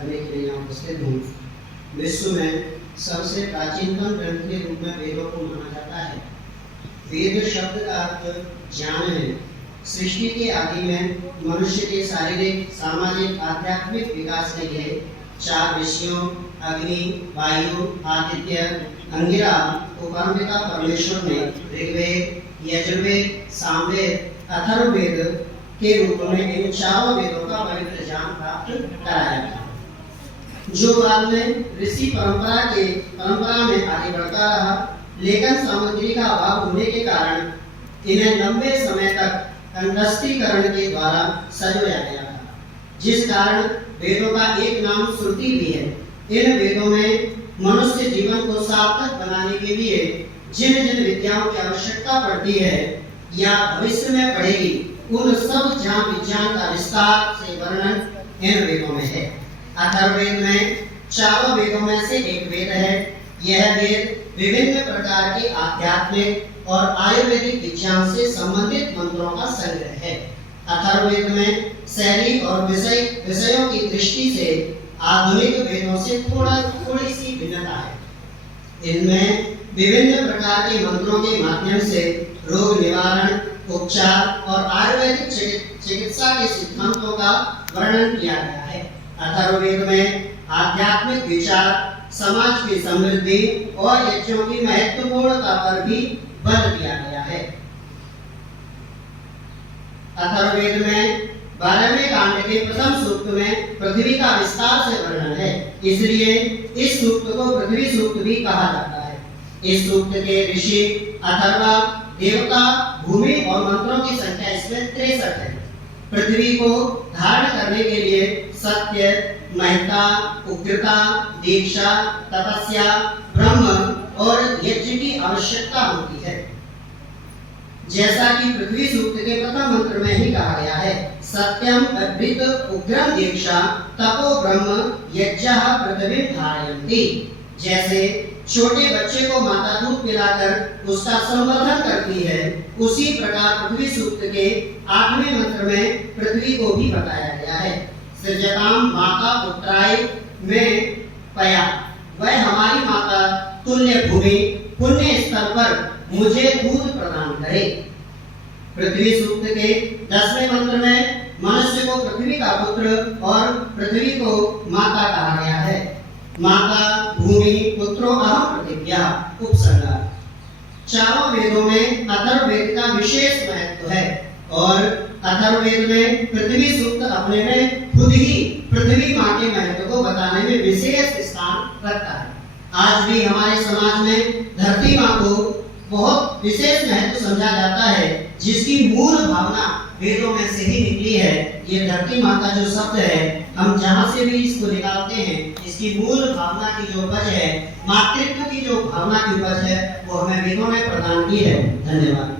करने के लिए यहाँ उपस्थित हूँ। विश्व में सबसे प्राचीनतम ग्रंथ के रूप में वेदों को माना जाता है। वेद शब्द का अर्थ ज्ञान है। सृष्टि के आदि में मनुष्य के शारीरिक, सामाजिक, आध्यात्मिक विकास के लिए 4 विषयों अग्नि, वायु, आदित्य, अंगिरा को परमपिता परमेश्वर ने ऋग्वेद, यजुर्वेद, सामवेद, अथर्ववेद के रूप में इन 4 वेदों का पवित्र ज्ञान प्राप्त कराया था, जो बाद में ऋषि परंपरा में आगे बढ़ता रहा। लेखन सामग्री का अभाव होने के कारण इन्हें लंबे समय तक कंठस्थीकरण के द्वारा संजोया गया था, जिस कारण वेदों का एक नाम श्रुति भी है। इन वेदों में मनुष्य जीवन को सार्थक बनाने के लिए जिन जिन विद्याओं की आवश्यकता पड़ती है या भविष्य में पड़ेगी, उन सब ज्ञान विज्ञान का विस्तार से वर्णन इन वेदों में है। अथर्ववेद में 4 वेदों में से एक वेद है। यह वेद विभिन्न प्रकार के आध्यात्मिक और आयुर्वेदिक विज्ञान से संबंधित मंत्रों का संग्रह है। अथर्ववेद में शैली और विषयों की दृष्टि से आधुनिक वेदों से थोड़ी सी भिन्नता है। इनमें विभिन्न प्रकार के मंत्रों के माध्यम से रोग निवारण, उपचार और आयुर्वेदिक चिकित्सा के सिद्धांतों का वर्णन किया गया है। अथर्ववेद में आध्यात्मिक विचार, समाज की समृद्धि और यज्ञों की महत्वपूर्णता पर भी बल दिया गया है। अथर्ववेद में 12वें कांड के प्रथम सूक्त में पृथ्वी का विस्तार से वर्णन है, इसलिए इस सूक्त को पृथ्वी सूक्त भी कहा जाता है। इस सूक्त के ऋषि अथर्वा, देवता, भूमि और मंत्रों की संख्या इसमें 63 है। पृथ्वी को धारण करने के लिए सत्य, महत्ता, उग्रता, दीक्षा, तपस्या, ब्रह्म और यज्ञ की आवश्यकता होती है। जैसा कि पृथ्वी सूक्त के प्रथम मंत्र में ही कहा गया है, सत्यम अभृत उग्रम दीक्षा तपो ब्रह्म यज्ञः पृथ्वी धारयन्ति। जैसे छोटे बच्चे को माता दूध पिलाकर उसका संवर्धन करती है, उसी प्रकार पृथ्वी सूक्त के 8वें मंत्र में पृथ्वी को भी बताया गया है। सृजताम माता पुत्राय में पया, वह हमारी माता तुल्य भूमि पुण्य स्थल पर मुझे दूध प्रदान करे। पृथ्वी सूक्त के 10वें मंत्र में मनुष्य को पृथ्वी का पुत्र और पृथ्वी को माता कहा गया है। माता, भूमि, पुत्रो अहम पृथिव्या उपसर्गा। 4 वेदों में अथर्ववेद का विशेष महत्व है और अथर्ववेद में पृथ्वी सूक्त अपने में खुद ही पृथ्वी माँ के महत्व को बताने में विशेष स्थान रखता है। आज भी हमारे समाज में धरती माँ को बहुत विशेष महत्व समझा जाता है, जिसकी मूल भावना वेदों में से ही निकली है। ये धरती माँ का जो शब्द है, हम जहाँ से भी इसको निकालते हैं, इसकी मूल भावना की जो उपज है, मातृत्व की जो भावना की उपज है, वो हमें वेदों में प्रदान की है। धन्यवाद।